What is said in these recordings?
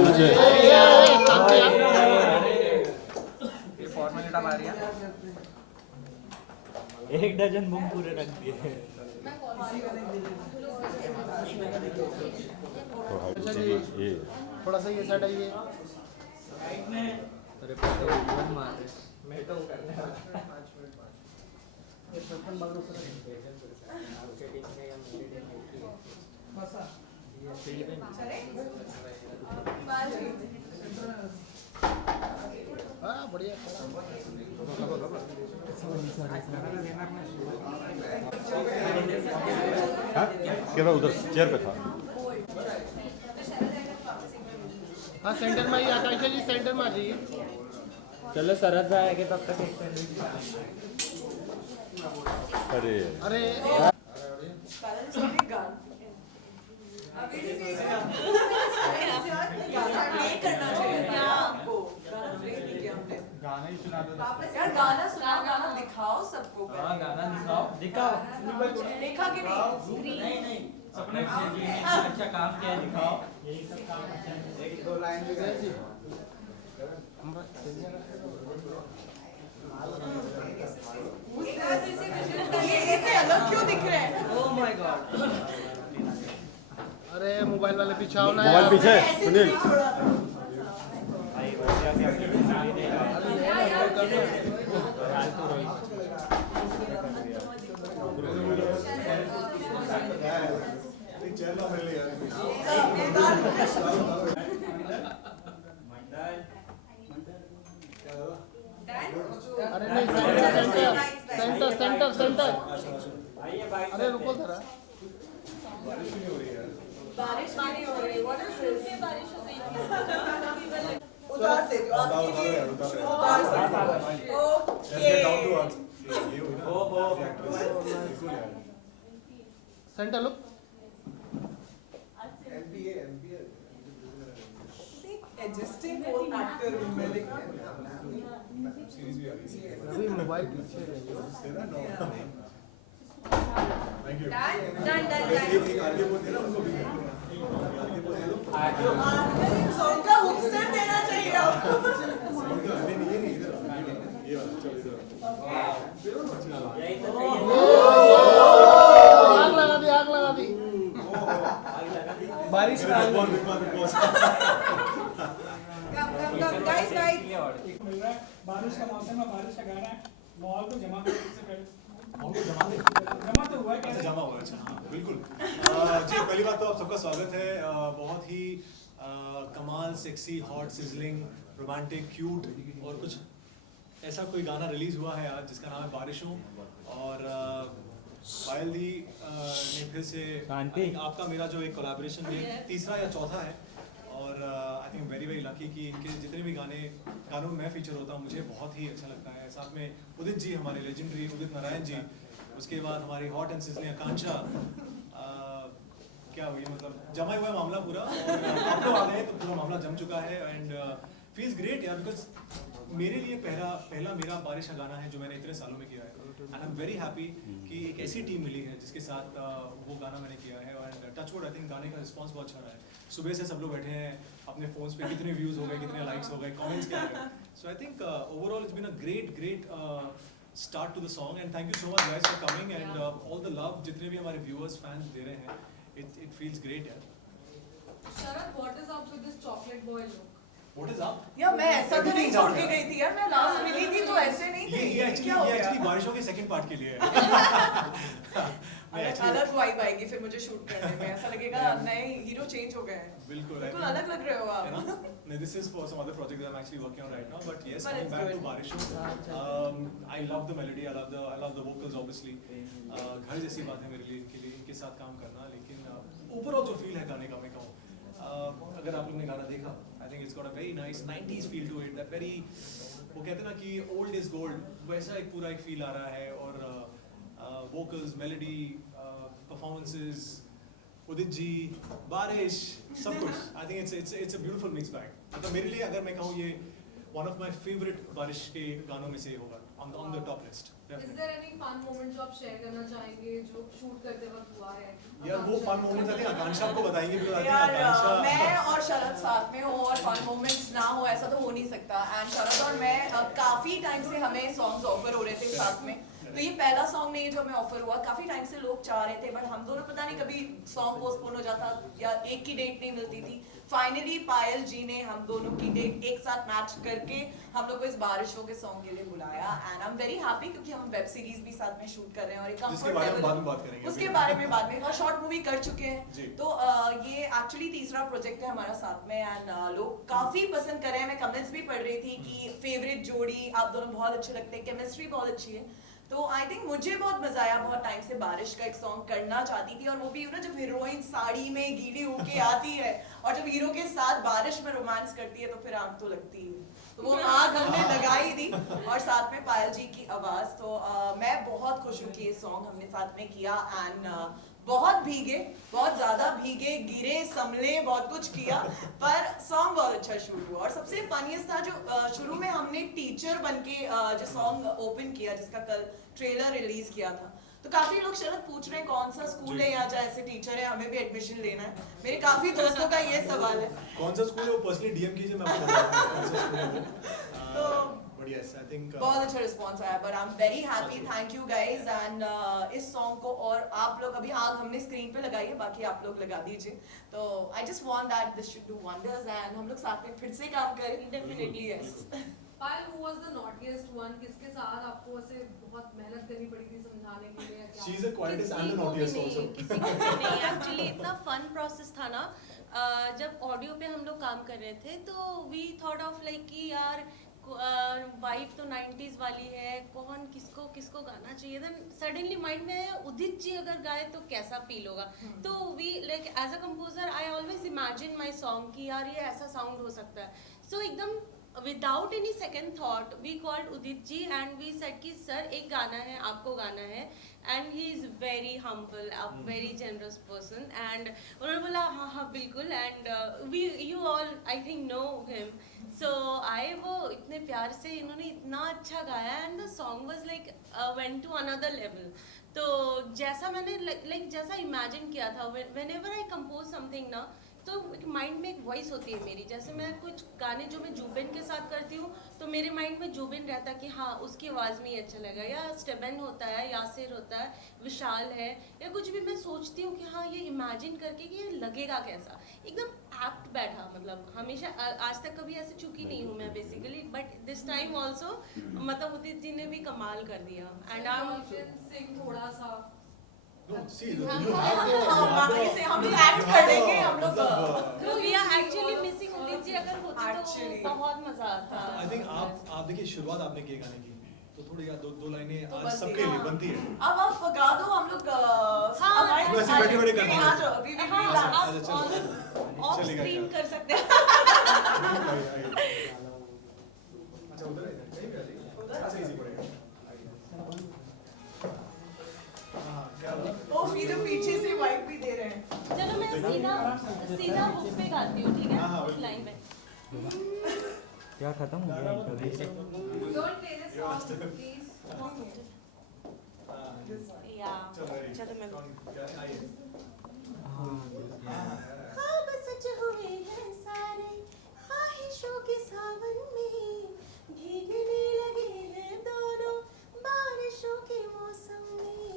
नीचे ये फॉर्मेलिटा मारी है। 1 डजन बम पूरे रख दिए। ये थोड़ा सा ये साइड आइए। अरे पता मार रहे मैं तो करने हाँ बढ़िया। केवल उधर चेयर पे था। हाँ सेंटर में आइए आकाश जी, सेंटर में आ जाइए। चलो शरद भाई आएंगे तब तक एक अरे अरे गाना ही सुना दो यार गाना सुनाओ, गाना दिखाओ सबको। हाँ गाना दिखाओ देखा कि नहीं? अपने जी ने अच्छा काम किया दिखाओ। यही सब काम अच्छा है। एक दो लाइन भी गए जी। ये अलग क्यों दिख रहे हैं? Oh my God. अरे मोबाइल वाले पीछे आओ ना मोबाइल यार। पीछे सुनील। अरे नहीं सेंटर सेंटर सेंटर सेंटर। अरे रुको जरा। बारिश नहीं हो रही। What is this? बारिश हो गई थी। उतार दे दो आपके लिए। उतार सकते हो। ओके। Centre look. एडजस्टिंग कोई एक्टर रूम में दिख रहा है। अभी मोबाइल पीछे डन सॉन्ग का हुक स्टेप देना चाहिए आपको। आग लगा दी, आग लगा दी। बारिश में गाइस बारिश का मौसम है, बारिश का गाना है। मॉल को जमा करने से पहले जमा तो हुआ है। अच्छा जमा हुआ है। अच्छा हाँ बिल्कुल। जी पहली बात तो आप सबका स्वागत है। बहुत ही कमाल, sexy, hot, sizzling, romantic, cute और कुछ ऐसा कोई गाना रिलीज हुआ है आज जिसका नाम है बारिशों। और पायल दी ने फिर से आपका मेरा जो एक कोलैबोरेशन ये तीसरा या चौथा है। और I think very very lucky कि इनके जितने भी गानों में मैं फीचर होता हूँ मुझे बहुत ही अच्छा लगता है। साथ में उदित जी, हमारे लेजेंडरी उदित नारायण जी, उसके बाद हमारी हॉट एंड सिजलिंग आकांक्षा। क्या हुई मतलब जमा हुआ मामला पूरा। और आप लोग आ गए तो पूरा मामला जम चुका है। एंड फील्स ग्रेट यार, बिकॉज मेरे लिए पहला मेरा बारिश का गाना है जो मैंने इतने सालों में किया है। And I am very happy कि एक ऐसी टीम मिली है जिसके साथ वो गाना मैंने किया है। और टचवुड आई थिंक गाने का रिस्पॉन्स बहुत अच्छा रहा है। सुबह से सब लोग बैठे हैं अपने फोन्स पे, कितने व्यूज हो गए, कितने लाइक्स हो गए, कमेंट्स क्या गए। So I think overall it's been a great start to the song. And thank you so much guys for coming and all the love जितने भी हमारे व्यूअर्स फैंस दे रहे हैं। इट फील्स ग्रेट यार। शरद, what is up with this chocolate boy look? What is up? यार मैं ऐसा तो नहीं छोड़ के गई थी यार। मैं लास्ट मिली थी तो ऐसे नहीं थे। ये एक्चुअली बारिशों के सेकंड पार्ट के लिए है। अलग वाइब आएगी फिर मुझे शूट करने में। ऐसा लगेगा नए हीरो चेंज हो गए हैं। बिल्कुल अलग लग रहे हो आप। This is for some other project that I'm actually working on right now. But yes, But coming it's back good. to बारिशों, I love the melody, I love the vocals obviously. घर जैसी बात है मेरे लिए इनके साथ काम करना। लेकिन ओवरऑल जो फील है गाने का मैं कहूँ, अगर आप लोग ने गाना देखा, I think it's got a very nice 90s feel to it. That very, वो कहते हैं ना कि old is gold, वैसा एक पूरा एक फील आ रहा है। और vocals, melody, performances, Udit ji, बारिश, सब कुछ। I think it's a beautiful mixed bag. मतलब मेरे लिए अगर मैं कहूँ ये one of my favorite बारिश के गानों में से होगा on the top list. Is there any fun moment जो आप शेयर करना चाहेंगे जो शूट करते वक्त हुआ है? यार वो फन मोमेंट्स आते हैं आकांक्षा आपको बताएंगे, because I think यार आकांक्षा मैं और शरद साथ में हो और फन मोमेंट्स ना हो ऐसा तो हो नहीं सकता। एंड शरद और मैं काफी टाइम से हमें सॉन्ग्स ऑफर हो रहे थे साथ में, तो ये पहला सॉन्ग नहीं है जो हमें ऑफर हुआ। काफी टाइम से लोग चाह रहे थे, बट हम दोनों पता नहीं कभी सॉन्ग पोस्टपोन हो जाता या एक की डेट नहीं मिलती थी। फाइनली पायल जी ने हम दोनों की डेट एक साथ मैच करके हम लोग को इस बारिशों के सॉन्ग के लिए बुलाया। And I am very happy क्योंकि हम वेब सीरीज भी साथ में शूट कर रहे हैं और एक जिसके बारे में बाद में बात करेंगे, उसके बारे में बाद में, और शॉर्ट मूवी कर चुके जी। हैं। तो ये एक्चुअली तीसरा प्रोजेक्ट है हमारा साथ में। एंड लोग काफी पसंद कर रहे हैं। मैं कमेंट्स भी पढ़ रही थी कि फेवरेट जोड़ी, आप दोनों बहुत अच्छे लगते हैं, केमिस्ट्री बहुत अच्छी है। तो आई थिंक मुझे बहुत मजा आया। बहुत टाइम से बारिश का एक सॉन्ग करना चाहती थी, और वो भी ना जब हीरोइन साड़ी में गीली होके आती है और जब हीरो के साथ बारिश में रोमांस करती है तो फिर आग तो लगती है। तो वो आग हमने लगाई थी, और साथ में पायल जी की आवाज। तो मैं बहुत खुश हूँ कि ये सॉन्ग हमने साथ में किया। एंड बहुत भीगे, बहुत ज्यादा भीगे, गिरे, संभले, बहुत कुछ किया, पर सॉन्ग बहुत अच्छा शूट हुआ। और सबसे फनीस्ट था जो शुरू में हमने टीचर बनके जो सॉन्ग ओपन किया, जिसका कल ट्रेलर रिलीज किया था। तो काफी लोग शरद पूछ रहे हैं कौन सा स्कूल है, यहाँ जा ऐसे टीचर है, हमें भी एडमिशन लेना है। मेरे काफी दोस्तों का ये सवाल है। कौन सा स्कूल है वो पर्सनली डीएम कीजिए, मैं आपको बताता हूं कौन सा स्कूल है वो। तो बट यस आई थिंक बहुत अच्छा रिस्पॉन्स आया, but I am very happy. Thank you guys. And इस सॉन्ग को और आप लोग, अभी आग हमने स्क्रीन पे लगाई है, बाकी आप लोग लगा दीजिए। तो I just want that this should do wonders and हम लोग साथ में फिर से काम करें। Definitely yes. Payal, who was the naughtiest one? किसके साथ आपको ऐसे बहुत मेहनत करनी पड़ी थी समझाने के लिए? क्या? She is a quietest and the naughtiest also. किसी को भी नहीं, एक्चुअली इतना फन प्रोसेस था ना। जब ऑडियो पे हम लोग काम कर रहे थे तो वी थॉट ऑफ लाइक कि यार वाइफ तो 90s वाली है, कौन किसको किसको गाना चाहिए। देन सडनली माइंड में उदित जी अगर गाए तो कैसा फील होगा। तो we like as a composer I always imagine my song कि यार ये ऐसा साउंड हो सकता है। सो एकदम without any second thought we called Udit ji and we said कि सर एक गाना है, आपको गाना है। And he is very humble, a very generous person. And उन्होंने बोला हाँ हाँ बिल्कुल। And we you all I think know him. So आए वो इतने प्यार से, इन्होंने इतना अच्छा गाया and the song was like went to another level. तो जैसा मैंने लाइक जैसा इमेजिन किया था, व्हेनेवर आई कंपोज समथिंग ना, तो माइंड में एक वॉइस होती है मेरी। जैसे मैं कुछ गाने जो मैं जुबिन के साथ करती हूँ तो मेरे माइंड में जुबिन रहता है कि हाँ उसकी आवाज़ में ही अच्छा लगेगा, या स्टेबन होता है, यासिर होता है, विशाल है, या कुछ भी मैं सोचती हूँ कि हाँ ये इमेजिन करके कि ये लगेगा कैसा, एकदम एप्ट बैठा। मतलब हमेशा आज तक कभी ऐसे चुकी नहीं हूँ मैं basically, but this time also मतलब उदित जी ने भी कमाल कर दिया। एंड आई एम सिंह थोड़ा सा No, see, हम you have to इसे हम लोग एक्ट कर लेंगे हम लोग। No we are actually missing Udit ji. अगर होती तो Actually. बहुत मजा आता। I think आप देखिए शुरुआत आपने की गाने की, तो थोड़ी यार दो लाइनें तो आज बनती सबके है। लिए बनती है। अब आप गा दो, हम लोग हाँ, वैसे बैठे-बैठे करते हैं। आ जाओ, we will हाँ, relax। आप चलो। ऑफ चलेगा स्क्रीन क्या? कर सकते हैं। अच्छा उधर है, कहीं भी आ जाइए। अच्छा इजी पड़ेगा। हाँ, क्या बात है। ओ फिर पीछे से वाइब भी दे रहे हैं। चलो मैं सीधा हुक पे गाती हूँ, ठीक है? हाँ, हाँ, उस लाइन में। क्या खत्म हो गया interview? Don't play this song, please. या चल ready. चलो मैं क्या आइए। ख्वाब सच हुए हैं सारे ख्वाहिशों के सावन में, भीगने लगे हैं दोनों बारिशों के मौसम में,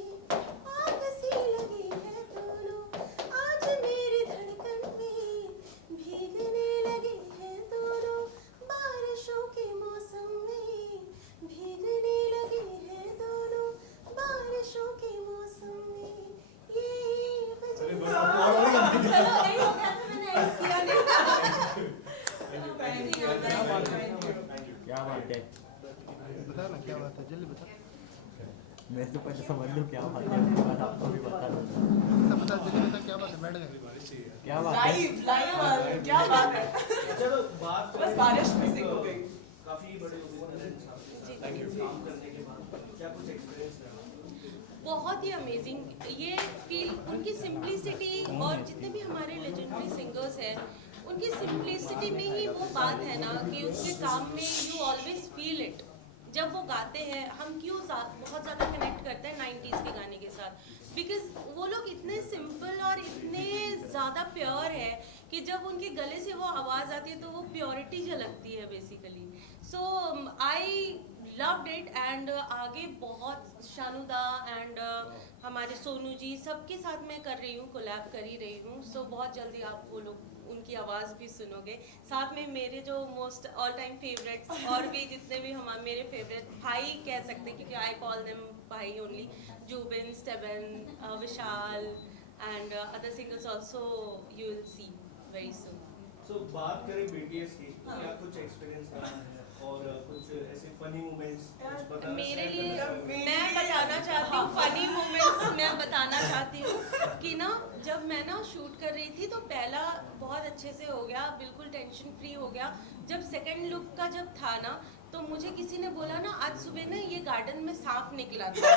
आग सी लगी है दोनों आज मेरी धड़कन में, भीगने लगे हैं दोनों बारिशों के मौसम में, भीगने लगे हैं दोनों बारिशों के मौसम में। ये चलिए बस आपको और गाने की। चलो नहीं हो गया तो मैंने ऐड किया नहीं। Thank you. क्या बात है? बता ना क्या बात है, जल्दी बता। मैं तो पहले समझ लूँ क्या बात है, उसके बाद आपको भी बता दूँ। बता जल्दी बता क्या बात है, बैठ गए। बारिश चाहिए यार। क्या बात है? लाइव क्या बात है। चलो बात बस बारिश मिसिंग हो गई। काफी बड़े ओपिनियन Thank you. काम करने के बाद क्या कुछ एक्सपीरियंस रहा? बहुत ही अमेजिंग ये फील, उनकी सिंप्लिसिटी, और जितने भी हमारे लेजेंडरी सिंगर्स हैं उनकी सिंप्लिसिटी में ही वो बात है ना कि उनके काम में यू ऑलवेज फील इट जब वो गाते हैं हम क्यों बहुत ज़्यादा कनेक्ट करते हैं 90s के गाने के साथ, बिकॉज वो लोग इतने सिंपल और इतने ज़्यादा प्योर है कि जब उनके गले से वो आवाज़ आती है तो वो प्योरिटी झलकती है basically. So I loved it and आगे बहुत शानुदा एंड हमारे सोनू जी सबके साथ मैं कर रही हूँ, कोलैब कर ही रही हूँ. सो बहुत जल्दी आप वो लोग उनकी आवाज़ भी सुनोगे. साथ में मेरे जो मोस्ट ऑल टाइम फेवरेट्स और भी जितने भी हम मेरे फेवरेट भाई कह सकते हैं क्योंकि आई कॉल देम भाई only, Zubin, Stebin, Vishal and other singers also you will see very soon. So बात करें BTS की, क्या कुछ एक्सपीरियंस रहा है और कुछ ऐसे फनी मोमेंट्स कुछ बताना? मेरे लिए मैं बताना चाहती हूँ फनी मोमेंट्स. मैं बताना चाहती हूँ कि ना जब मैं ना शूट कर रही थी तो पहला बहुत अच्छे से हो गया, बिल्कुल टेंशन फ्री हो गया. जब सेकंड लुक का जब था ना तो मुझे किसी ने बोला ना आज सुबह ना ये गार्डन में सांप निकला था.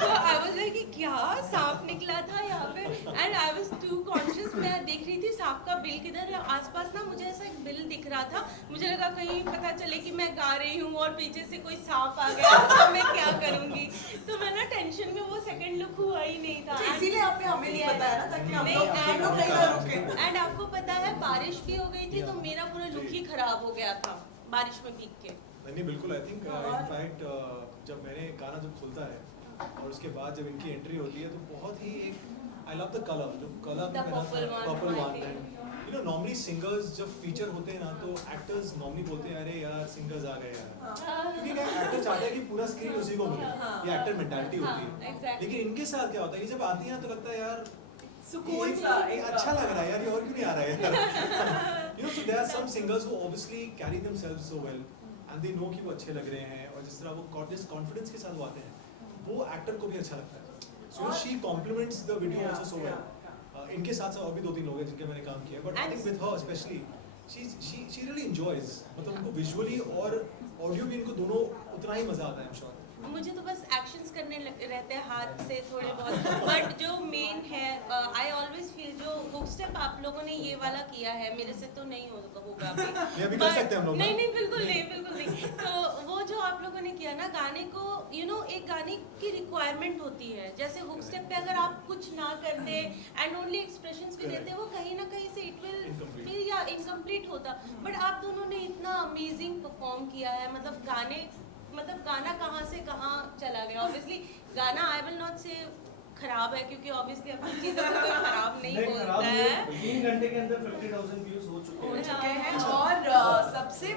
तो आई वाज लाइक क्या सांप निकला था यहाँ पे, and I was too conscious. मैं देख रही थी सांप का बिल किधर है आसपास ना, मुझे ऐसा एक बिल दिख रहा था. मुझे लगा कहीं पता चले कि मैं गा रही हूँ और पीछे से कोई सांप आ गया तो मैं क्या करूँगी. तो मैं ना टेंशन में वो सेकंड लुक हुआ ही नहीं था. इसीलिए आपने हमें नहीं बताया ना ताकि हम लोग कहीं ना रुके. एंड आपको पता है बारिश भी हो गई थी तो मेरा पूरा लुक ही खराब हो गया था बारिश में भीग के. नहीं बिल्कुल. आई थिंक इनफैक्ट जब मैंने गाना जब खुलता है और उसके बाद जब इनकी एंट्री होती है तो बहुत ही एक आई लव द कलर, जो colour purple one. You know normally singers जब फीचर होते हैं ना तो एक्टर्स नॉर्मली बोलते हैं अरे यार सिंगर्स आ गए यार, क्योंकि क्या एक्टर चाहते हैं कि पूरा स्क्रीन उसी को मिले, ये एक्टर मेंटालिटी होती है. लेकिन इनके साथ क्या होता है, ये जब आती हैं तो लगता है यार सुकून सा, अच्छा लग रहा है यार, ये और क्यों नहीं आ रहा है. You know so there are some singers who obviously carry themselves so well and they know कि वो अच्छे लग रहे हैं और जिस तरह वो जिस कॉन्फिडेंस के साथ वो आते हैं वो एक्टर को भी अच्छा लगता है. So she compliments the video also so well. इनके साथ और भी 2-3 लोग हैं जिनके मैंने काम किया, but I think with her specially she really enjoys. मतलब उनको विजुअली और ऑडियो भी इनको दोनों उतना ही मजा आता है. आई एम श्योर मुझे तो बस एक्शंस करने रहते हैं हाथ से थोड़े बहुत, बट जो मेन है आई ऑलवेज फील जो हुक स्टेप आप लोगों ने ये वाला किया है मेरे से तो नहीं होगा अभी कर सकते हैं हम लोग. नहीं बिल्कुल नहीं. तो वो जो आप लोगों ने किया ना गाने को यू नो एक गाने की रिक्वायरमेंट होती है. जैसे हुक स्टेप पे अगर आप कुछ ना करते एंड ओनली एक्सप्रेशंस भी देते वो कहीं ना कहीं से इट विल फिर या इनकम्प्लीट होता. बट आप दोनों ने इतना अमेजिंग परफॉर्म किया है. मतलब गाना कहाँ से कहाँ चला गया. ऑब्वियसली गाना आई विल नॉट से खराब है क्योंकि ऑब्वियसली अपनी चीज़ों को कोई खराब नहीं बोलता है. 3 घंटे के अंदर 50,000 व्यूज हो चुके हैं. और सबसे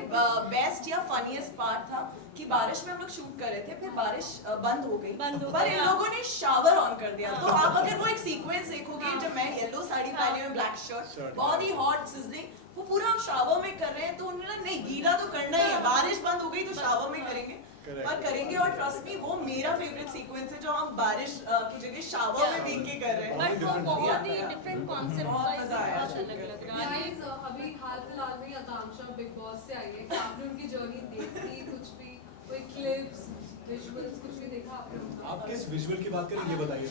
बेस्ट या फनीएस्ट पार्ट था कि बारिश में हम लोग शूट कर रहे थे, फिर बारिश बंद हो गई पर इन लोगों ने शावर ऑन कर दिया. तो आप अगर वो एक सीक्वेंस देखोगे जब मैं येलो साड़ी पहने हुए ब्लैक शर्ट बहुत ही हॉट सिजलिंग, वो पूरा हम शावर में कर रहे हैं. तो उन्होंने नहीं गीला तो करना ही है, बारिश बंद हो गई तो शावर में करेंगे और करेंगे. और ट्रस्ट मी वो मेरा फेवरेट सीक्वेंस है जो हम बारिश की जगह शावर में भीग के कर रहे हैं. बट वो बहुत ही डिफरेंट कॉन्सेप्ट बहुत मजा आया. अलग लग रहा है. गाइस अभी हाल फिलहाल में आकांक्षा बिग बॉस से आई है. क्या आपने उनकी जर्नी देखी? कुछ भी कोई क्लिप्स विजुअल्स कुछ भी देखा आपने? आप किस विजुअल की बात करें ये बताइए.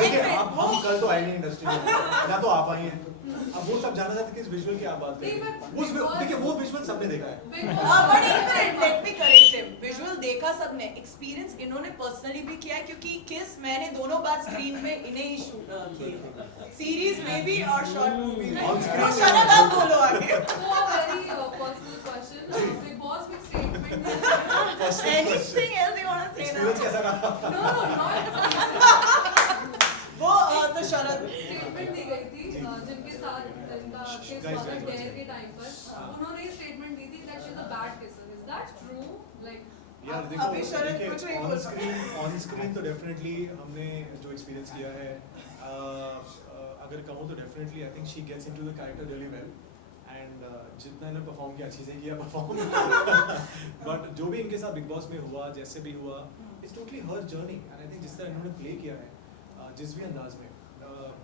देखिए आप हम कल तो आए नहीं इंडस्ट्री में ना, तो आप आई हैं. अब वो सब जाना चाहते किस विजुअल की आप बात करें. उस देखिए वो विजुअल सबने देखा है. बट एक minute let me correct him. Visual देखा सबने, एक्सपीरियंस इन्होंने पर्सनली भी किया है क्योंकि किस मैंने दोनों बार स्क्रीन में इन्हें ही शूट किए, सीरीज में भी और शॉर्ट मूवी में. तो शरद आप बोलो आगे. So a very personal question. Big Boss में statement Anything else you want to say now? Experience कैसा रहा? No, वो तो शरद स्टेटमेंट दी गई थी जिनके साथ इनका केस हुआ था डेयर के टाइम पर. उन्होंने ये स्टेटमेंट दी थी that she is a bad kisser. Is that true? Like यार अभी शरद कुछ नहीं बोल देखो ऑन स्क्रीन तो डेफिनेटली हमने जो एक्सपीरियंस किया है, अगर कहूँ तो definitely I think she gets into the character really well. And जितना इन्होंने परफॉर्म किया अच्छे से किया परफॉर्म. बट जो भी इनके साथ बिग बॉस में हुआ जैसे भी हुआ it's totally her journey. And I think जिस तरह इन्होंने प्ले किया है जिस भी अंदाज में,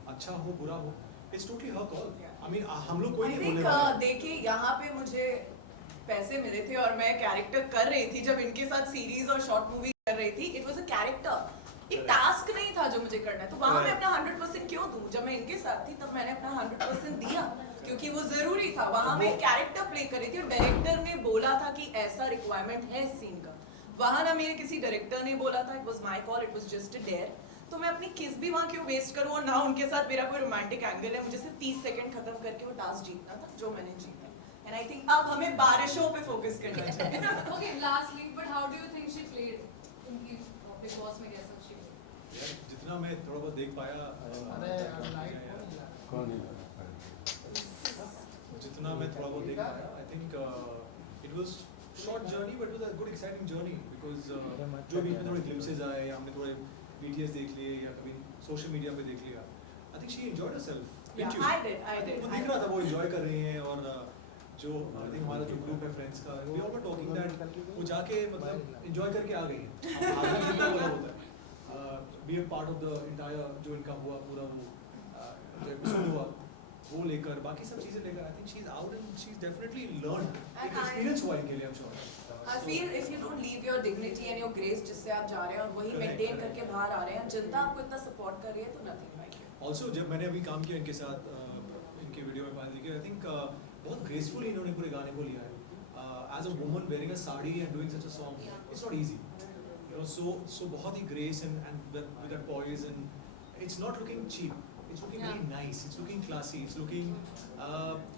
अच्छा हो बुरा हो, it's totally her call. I mean हम लोग कोई नहीं बोलने वाले. देखिए यहाँ पे मुझे पैसे मिले थे और मैं कैरेक्टर कर रही थी. जब इनके साथ सीरीज और शॉर्ट मूवी कर रही थी इट वाज अ कैरेक्टर, एक टास्क नहीं था जो मुझे करना है. तो वहाँ मैं अपना 100% क्यों दूं? जब मैं इनके साथ थी तब मैंने अपना 100% दिया. क्योंकि वो जरूरी था, वहां मैं कैरेक्टर प्ले कर रही थी और डायरेक्टर ने बोला था कि ऐसा रिक्वायरमेंट है सीन का। वहां ना मेरे किसी डायरेक्टर ने बोला था, it was my call, it was just a dare. तो मैं अपनी किस भी वहां क्यों वेस्ट करूं, और ना उनके साथ मेरा कोई रोमांटिक एंगल है। मुझे सिर्फ 30 सेकंड खत्म करके वो टास्क जीतना था, जो मैंने जीता। एंड आई थिंक अब हमें बारिशों पे फोकस करना चाहिए। Okay, lastly, but how do you think she played? उनकी Big Boss में कैसा she played? यार, जितना मैं थोड़ा बहुत देख पाया जितना मैं थोड़ा बहुत देख पाया, I think it was short journey but it was a good exciting journey because जो भी थोड़े ग्लिम्पसेस आए या हमने थोड़े BTS देख लिए या कभी सोशल मीडिया पे देख लिया, आई think she enjoyed herself. Yeah, I did. वो दिख रहा था वो एंजॉय कर रही हैं। और जो आई थिंक हमारा जो ग्रुप है फ्रेंड्स का, we all were talking that वो जाके मतलब एंजॉय करके आ गई है। आगे जितना बोला होता है be a part of the entire जो इनका हुआ पूरा वो जो एपिसोड हुआ वो लेकर बाकी सब चीजें लेकर आई think she is out and she is definitely learn एक एक्सपीरियंस हुआ इनके लिए। I am sure I feel if you don't leave your dignity and your grace जिससे आप जा रहे हैं और वही मेंटेन करके बाहर आ रहे हैं, जनता आपको इतना सपोर्ट कर रही है तो nothing like it. ऑल्सो जब मैंने अभी काम किया इनके साथ इनके वीडियो में पाया देखिए, आई थिंक बहुत ग्रेसफुली इन्होंने पूरे गाने को लिया है। As a woman wearing a sari and doing such a song, it's not easy, you know. So बहुत ही grace and with that poise and it's not looking cheap, it's looking very nice, it's looking classy, it's looking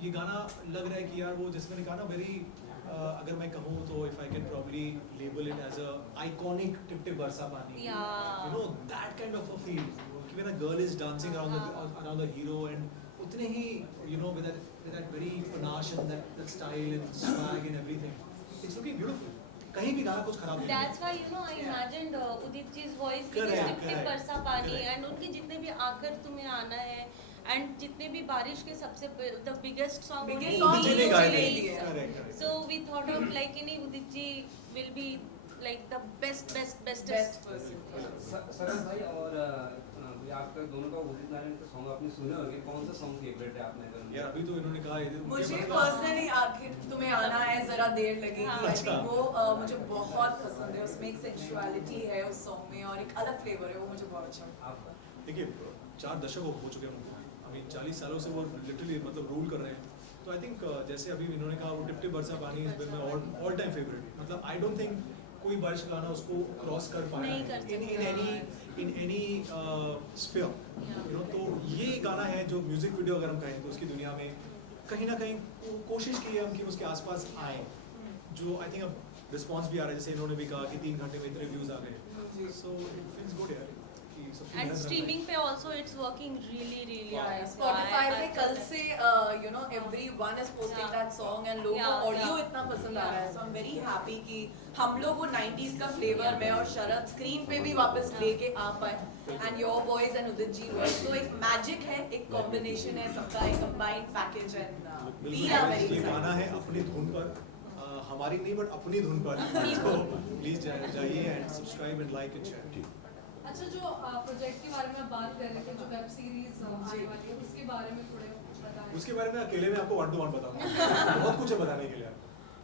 ये गाना लग रहा है कि यार वो जैसे मैंने कहा ना वेरी अगर मैं कहूँ तो if I can probably label it as a iconic Tip Tip Barsa Pani, you know that kind of a feel कि when a girl is dancing around the hero and उतने ही you know with that very panache and that style and swag and everything, it's looking beautiful. कहीं भी गाना कुछ खराब नहीं। That's why you know I imagined Udit ji's voice की Tip Tip Barsa Pani and उनके जितने भी आकर तुम्हें आना है एंड जितने भी बारिश के सबसे the biggest song so we thought of like any Udit ji will be like the bestest person. Saras भाई और आपका दोनों का उदित नारायण का सॉन्ग आपने सुने होंगे, कौन सा सॉन्ग फेवरेट है आपने? यार अभी तो इन्होंने कहा मुझे पर्सनली आखिर तुम्हें आना है जरा देर लगेगी, आई थिंक वो मुझे बहुत पसंद है। उसमें एक सेंसुअलिटी है उस सॉन्ग में और एक अलग फ्लेवर है, वो मुझे बहुत अच्छा लगता है। देखिए 4 दशक हो चुके हैं उनको, अभी 40 सालों से वो लिटरली मतलब रूल कर रहे हैं। तो आई थिंक जैसे अभी इन्होंने कहा वो टिप टिप बरसा पानी इज मेरा ऑल टाइम फेवरेट। मतलब आई डोंट थिंक कोई बारिश का गाना उसको क्रॉस कर पाया in any sphere, you know. तो ये गाना है जो म्यूजिक वीडियो अगर हम कहें तो उसकी दुनिया में कहीं ना कहीं कोशिश की है हम कि उसके आसपास आए, जो आई थिंक अब रिस्पांस भी आ रहा है। जैसे इन्होंने भी कहा कि 3 घंटे में इतने व्यूज आ गए, सो इट फील्स गुड यार। एंड स्ट्रीमिंग पे also it's working really nice. Spotify पे कल से you know everyone is posting that song and लोगों को ऑडियो इतना पसंद आ रहा है, so I'm very happy कि हम लोग वो 90s का फ्लेवर मैं और शरद स्क्रीन पे भी वापस लेके आ पाए and your boys and Udit ji voice, तो एक मैजिक है, एक कॉम्बिनेशन है सबका, एक combined package and we are very excited। गाना है अपनी धुन पर, हमारी नहीं बट अपनी धुन पर। तो प्लीज जाइए and subscribe and like and share. अच्छा, जो प्रोजेक्ट के बारे में आप बात कर रहे थे, जो वेब सीरीज आने वाली है, उसके बारे में थोड़े बताएं। उसके बारे में अकेले में आपको 1-to-1 बताऊंगा, बहुत कुछ है बताने के लिए।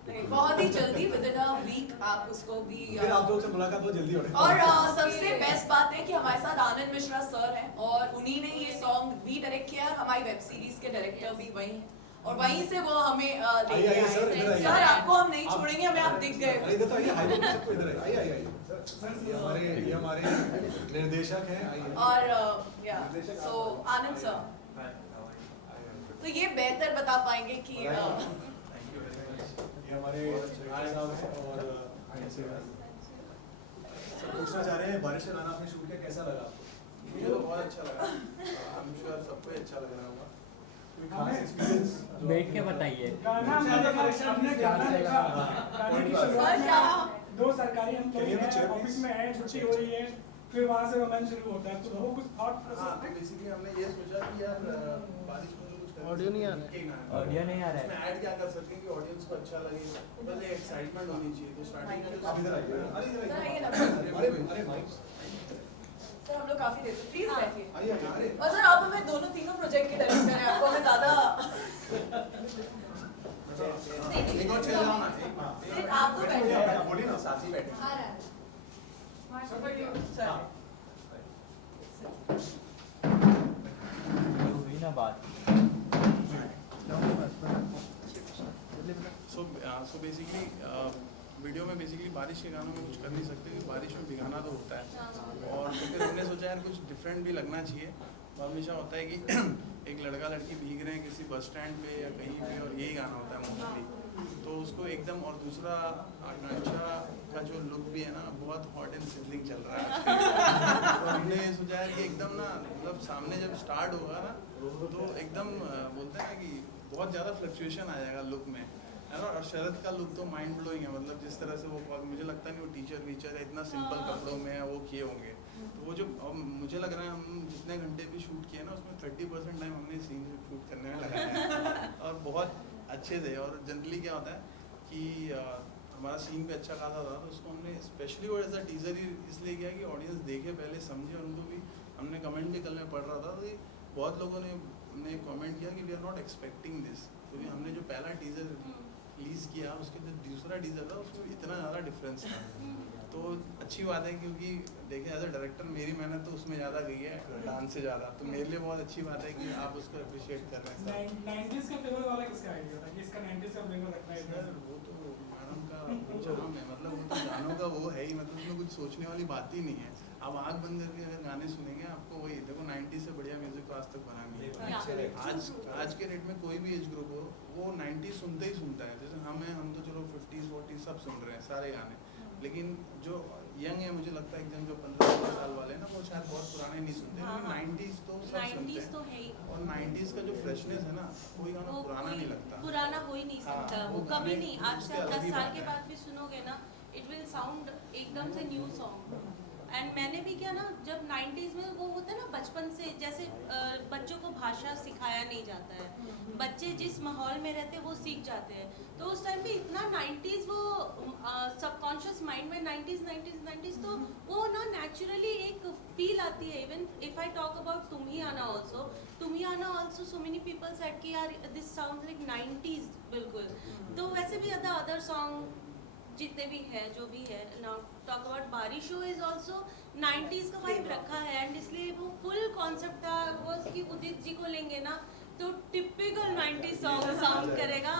नहीं, बहुत ही जल्दी विदिन अ वीक आप उसको भी फिर आप लोग से मुलाकात बहुत जल्दी हो रही है। और सबसे बेस्ट बात है कि हमारे साथ आनंद मिश्रा सर हैं और उन्हीं ने ये सॉन्ग भी डायरेक्ट किया और हमारी वेब सीरीज के डायरेक्टर भी वही हैं और वहीं से वो हमें लेके आए। सर आपको हम नहीं छोड़ेंगे, हमें आप दिख गए। इधर तो आइए, हाय सबको इधर आइए। ये हमारे निर्देशक हैं। और या सो आनंद सर, तो ये बेहतर बता पाएंगे कि ये हमारे साहब हैं और सब पूछना चाह रहे हैं बारिश का गाना आपने शूट किया, कैसा लगा आपको? मुझे तो बहुत अच्छा लगा, आई एम श्योर सबको अच्छा लग रहा होगा। बैठ के बताइए। गाना हमने गाना देखा, गाने की शुरुआत 2 सरकारी एम्प्लॉई हैं, ऑफिस में हैं, छुट्टी हो रही है, फिर वहाँ से रोमांस शुरू होता है। तो वो कुछ थॉट प्रोसेस बेसिकली हमने ये सोचा कि यार बारिश में कुछ ऑडियो नहीं आ रहा है, ऑडियो नहीं आ रहा है, इसमें ऐड क्या कर सकते हैं कि ऑडियंस को अच्छा लगे, बस एक एक्साइटमेंट होनी चाहिए। तो स्टार्टिंग में आप इधर आइए। अरे माइक सर हम लोग काफी देर से प्लीज बैठिए। आइए। और सर आप हमें दोनों तीनों प्रोजेक्ट के डायरेक्टर हैं, आपको हमें ज्यादा एक और चल जाओ ना, सिर्फ आप तो बैठे बोलिए ना, साथ ही बैठे। आ रहा है हुई ना बात। सो बेसिकली वीडियो में बेसिकली बारिश के गानों में कुछ कर नहीं सकते क्योंकि बारिश में भिगाना तो होता है, और तो फिर हमने सोचा यार कुछ डिफरेंट भी लगना चाहिए। तो हमेशा होता है कि एक लड़का लड़की भीग रहे हैं किसी बस स्टैंड पे या कहीं पे, और यही गाना होता है मोस्टली, तो उसको एकदम, और दूसरा आकांक्षा का जो लुक भी है ना बहुत हॉट एंड सिजलिंग चल रहा है। तो हमने सोचा यार कि एकदम ना मतलब सामने जब स्टार्ट होगा ना तो एकदम बोलते हैं ना कि बहुत ज़्यादा फ्लक्चुएशन आ जाएगा लुक में, है ना। और शरद का लुक तो माइंड ब्लोइंग है, मतलब जिस तरह से वो, मुझे लगता नहीं वो टीचर वीचर है, इतना सिंपल कपड़ों में वो किए होंगे। तो वो जो मुझे लग रहा है हम जितने घंटे भी शूट किए ना उसमें 30% टाइम हमने सीन शूट करने में लगाया है और बहुत अच्छे थे। और जनरली क्या होता है कि हमारा सीन भी अच्छा खासा था, तो उसको हमने स्पेशली वो ऐसा टीजर ही इसलिए किया कि ऑडियंस देखे पहले समझे, और उनको भी हमने कमेंट भी कल में पढ़ रहा था तो बहुत लोगों ने कमेंट किया कि we are not expecting this, क्योंकि हमने जो पहला टीजर रिलीज़ किया उसके जो दूसरा टीजर था उसमें इतना ज़्यादा डिफरेंस था। तो अच्छी बात है क्योंकि देखें एज अ डायरेक्टर मेरी मेहनत तो उसमें ज़्यादा गई है डांस से ज़्यादा, तो मेरे लिए बहुत अच्छी बात है कि आप उसको अप्रिशिएट कर रहे हैं। 90s का फ्लेवर वाला किसका आइडिया था कि इसका 90s का फ्लेवर रखना है? सर वो तो मैडम का जाम है, मतलब वो तो गानों का वो है ही, मतलब उसमें कुछ सोचने वाली बात ही नहीं है। आप आँख बंद करके अगर गाने सुनेंगे आपको वही देखो 90 से बढ़िया म्यूजिक तो आज तक बना नहीं है। आज के डेट में कोई भी एज ग्रुप हो वो 90 सुनते ही सुनता है। जैसे हम तो चलो 50s 40s सब सुन रहे हैं सारे गाने, लेकिन जो यंग है मुझे लगता है एकदम जो 15-16 साल वाले हैं ना वो शायद बहुत पुराने नहीं सुनते, लेकिन 90s तो सब सुनते हैं। तो है ही। और 90s का जो फ्रेशनेस है ना कोई गाना पुराना नहीं लगता, पुराना हो ही नहीं सकता। वो कभी नहीं, आज से 10 साल के बाद भी सुनोगे ना इट विल साउंड एकदम से न्यू सॉन्ग। एंड मैंने भी क्या ना जब 90s में वो होता है ना बचपन से जैसे बच्चों को भाषा सिखाया नहीं जाता है, बच्चे जिस माहौल में रहते हैं वो सीख जाते हैं, तो उस टाइम पे इतना 90s वो सबकॉन्शियस माइंड में 90s तो वो ना नेचुरली एक फील आती है। Even if I talk about तुम ही आना also so many people said कि यार दिस साउंड्स लाइक 90s बिल्कुल। तो वैसे भी अदर सॉन्ग जितने भी है जो भी है, नाउ टॉक अबाउट बारिश शो इज ऑल्सो 90s का वाइब रखा है, एंड इसलिए वो फुल कॉन्सेप्ट था वो कि उदित जी को लेंगे ना तो टिपिकल 90s सॉन्ग साउंड करेगा,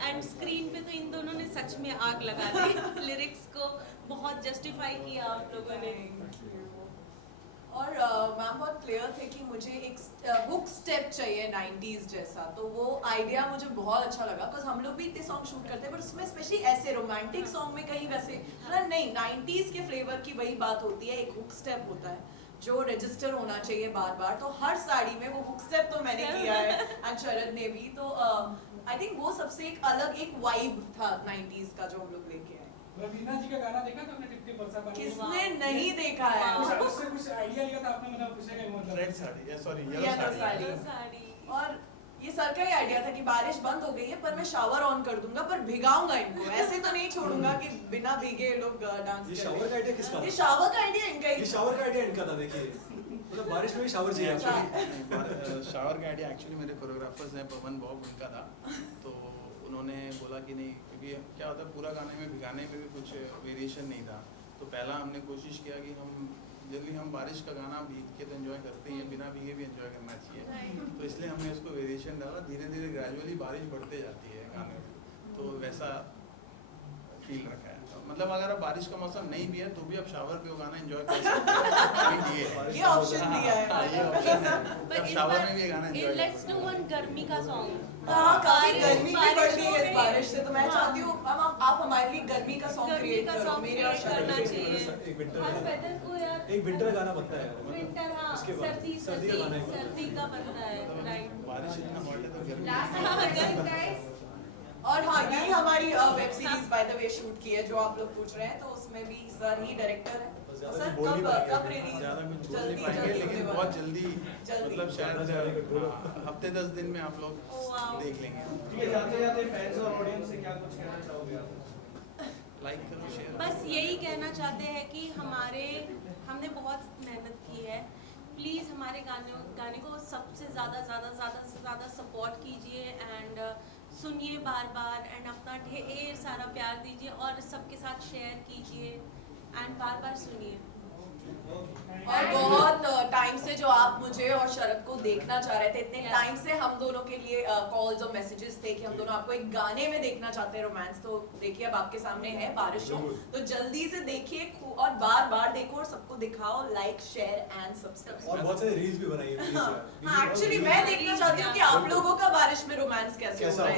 एंड स्क्रीन पे तो इन दोनों ने सच में आग लगा दी। लिरिक्स को बहुत जस्टिफाई किया आप लोगों ने। और मैम बहुत क्लियर थे कि मुझे एक हुक स्टेप चाहिए 90s जैसा, तो वो आइडिया मुझे बहुत अच्छा लगा बिकॉज हम लोग भी इतने सॉन्ग शूट करते हैं, पर उसमें स्पेशली ऐसे रोमांटिक सॉन्ग में कहीं वैसे मतलब नहीं, 90s के फ्लेवर की वही बात होती है, एक हुक स्टेप होता है जो रजिस्टर होना चाहिए बार बार। तो हर साड़ी में वो हुक स्टेप तो मैंने किया है एंड शरद ने भी, तो आई थिंक वो सबसे एक अलग एक वाइब था 90s का जो हम लोग लेके आए। रवीना जी का गाना देखा था आपने टिप टिप बरसा पानी? किसने नहीं देखा है? उससे कुछ आइडिया लिया था आपने, मतलब पूछेगा मतलब रेड साड़ी या सॉरी येलो साड़ी। और ये सर का ही आइडिया था कि बारिश बंद हो गई है पर मैं शावर ऑन कर दूंगा पर भिगाऊंगा इनको, ऐसे तो नहीं छोड़ूंगा कि बिना भीगे ये लोग डांस करें। ये शावर का आइडिया किसका था? ये शावर का आइडिया इनका ही। ये शावर का आइडिया इनका था। देखिए मतलब बारिश में भी शावर चाहिए एक्चुअली। शावर का आइडिया एक्चुअली मेरे कोरियोग्राफर्स हैं पवन बॉब, उनका था। तो उन्होंने बोला कि नहीं, क्योंकि क्या होता है पूरा गाने में भिगाने में भी कुछ वेरिएशन नहीं था, तो पहला हमने कोशिश किया कि हम बारिश का गाना भीग के तो एंजॉय करते हैं, बिना भीगे भी एंजॉय करना चाहिए, तो इसलिए हमने उसको वेरिएशन डाला। धीरे धीरे ग्रेजुअली बारिश बढ़ते जाती है गाने में, तो वैसा फील रखा है। मतलब अगर आप बारिश का मौसम नहीं भी है तो भी आप शावर पे वो गाना एंजॉय कर सकते हैं। ये ऑप्शन दिया है, ये ऑप्शन है, आप शावर में भी ये गाना एंजॉय कर लेट्स डू वन गर्मी का सॉन्ग। हाँ, काफी गर्मी भी बढ़ रही है इस बारिश से, तो मैं चाहती हूँ आप हमारे लिए गर्मी का सॉन्ग क्रिएट करो, मेरे और करना चाहिए। एक विंटर हर वेदर को यार एक विंटर गाना बनता है, विंटर, हाँ इसके बाद सर्दी का बनता है, राइट। बारिश इतना हॉट है तो गर्मी। और हाँ, यही हमारी web series by the way shoot की है जो आप लोग पूछ रहे हैं, तो उसमें भी सर ही डायरेक्टर है। सर कब रिलीज? ज़्यादा कुछ बोल नहीं पाएंगे, लेकिन बहुत जल्दी मतलब शायद हफ्ते 10 दिन में आप लोग देख लेंगे। ठीक है, जाते जाते फैंस और ऑडियंस से क्या कुछ कहना चाहोगे आप? लाइक करो, शेयर। बस यही कहना चाहते हैं कि हमने बहुत मेहनत की है, प्लीज़ हमारे गाने को सबसे ज़्यादा सपोर्ट कीजिए एंड सुनिए बार बार, एंड अपना ढेर सारा प्यार दीजिए और सबके साथ शेयर कीजिए एंड बार बार सुनिए। और बहुत टाइम से जो आप मुझे और शरद को देखना चाह रहे थे, इतने टाइम से हम दोनों के लिए कॉल्स और मैसेजेस थे कि हम दोनों आपको एक गाने में देखना चाहते हैं रोमांस। तो देखिए अब आपके सामने है बारिश हो, तो जल्दी से देखिए और बार बार देखो और सबको दिखाओ। Like, share and subscribe. और बहुत सारे रील्स भी बनाइए प्लीज यार। एक्चुअली मैं देखना चाहती हूँ कि आप लोगों का बारिश में रोमांस कैसे हो रहा है।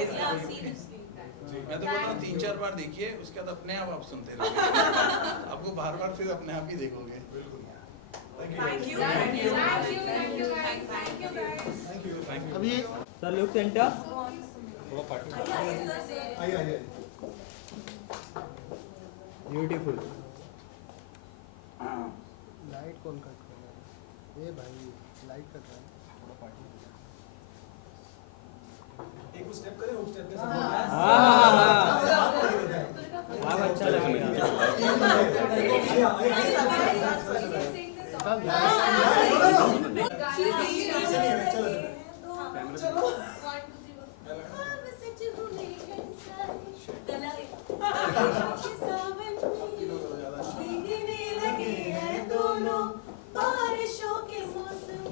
मैं तो बोलता हूँ 3-4 बार देखिए, उसके बाद अपने आप सुनते रहिए। आपको बार बार फिर अपने आप ही देखोगे। Thank you. Thank you guys. Thank you guys. अभी सर लुक सेंटर आइए ब्यूटीफुल। लाइट कौन कट कर रहा है? ये भाई लाइट कट रहा है। थोड़ा पार्टी एक स्टेप करें, उस स्टेप के साथ हाँ अच्छा लगेगा।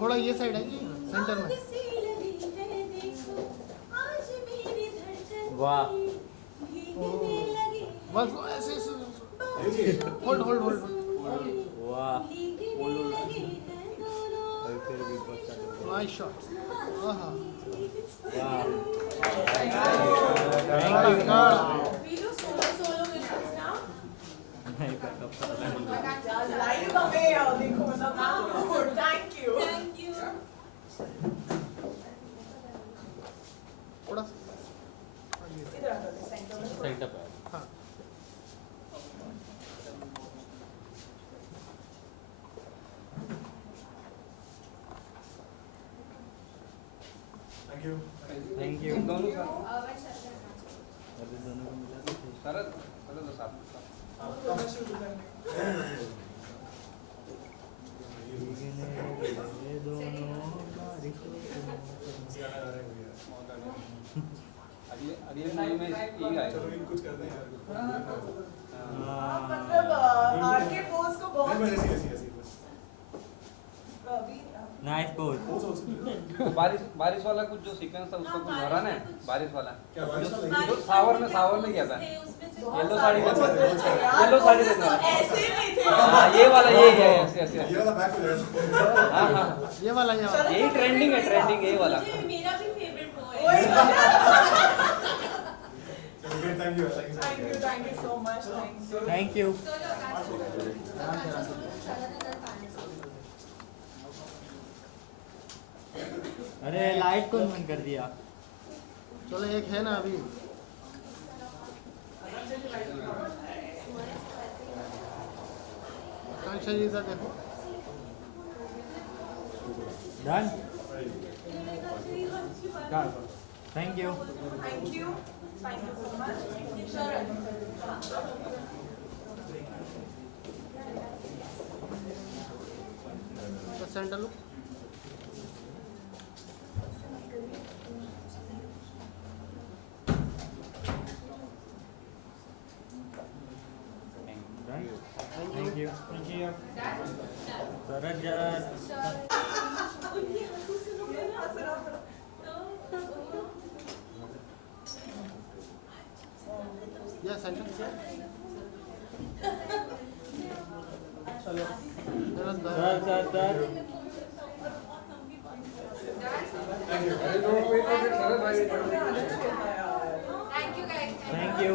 थोड़ा ये साइड है जी, सेंटर में। वाह बस ऐसे ऐसे होल्ड होल्ड होल्ड। वाह नाइस शॉट। आहा वाह नहीं लाइव हमें देखो मतलब थैंक यू। थोड़ा सेंटर पे हाँ थैंक यू। दोनों अभी दोनों को मिला दो। शरद शरद तो साथ ये दोनों अगले मूवी में यही आएगा। कुछ करते हैं मतलब आरके पोज को बहुत नाइस पोज। बारिश वाला कुछ जो सीक्वेंस था उसको कुछ भरा ना, बारिश वाला क्या बारिश वाला? जो सावर में किया था, येलो साड़ी में, येलो साड़ी में ऐसे नहीं थे। हाँ ये वाला ये यस ये वाला बैक हो जाएगा। हाँ ये वाला यही ट्रेंडिंग है, ट्रेंडिंग यही वाला। मेरा भी फेवरेट वो है। Thank you so much. Thank you. अरे लाइट कौन बंद कर दिया? चलो एक है ना अभी। आकांक्षा जी का देखो। Done. Thank you. Thank you so much. Centre लुक। Thank you. शरद या सेंटर चलो thank you. Thank you guys. Thank you.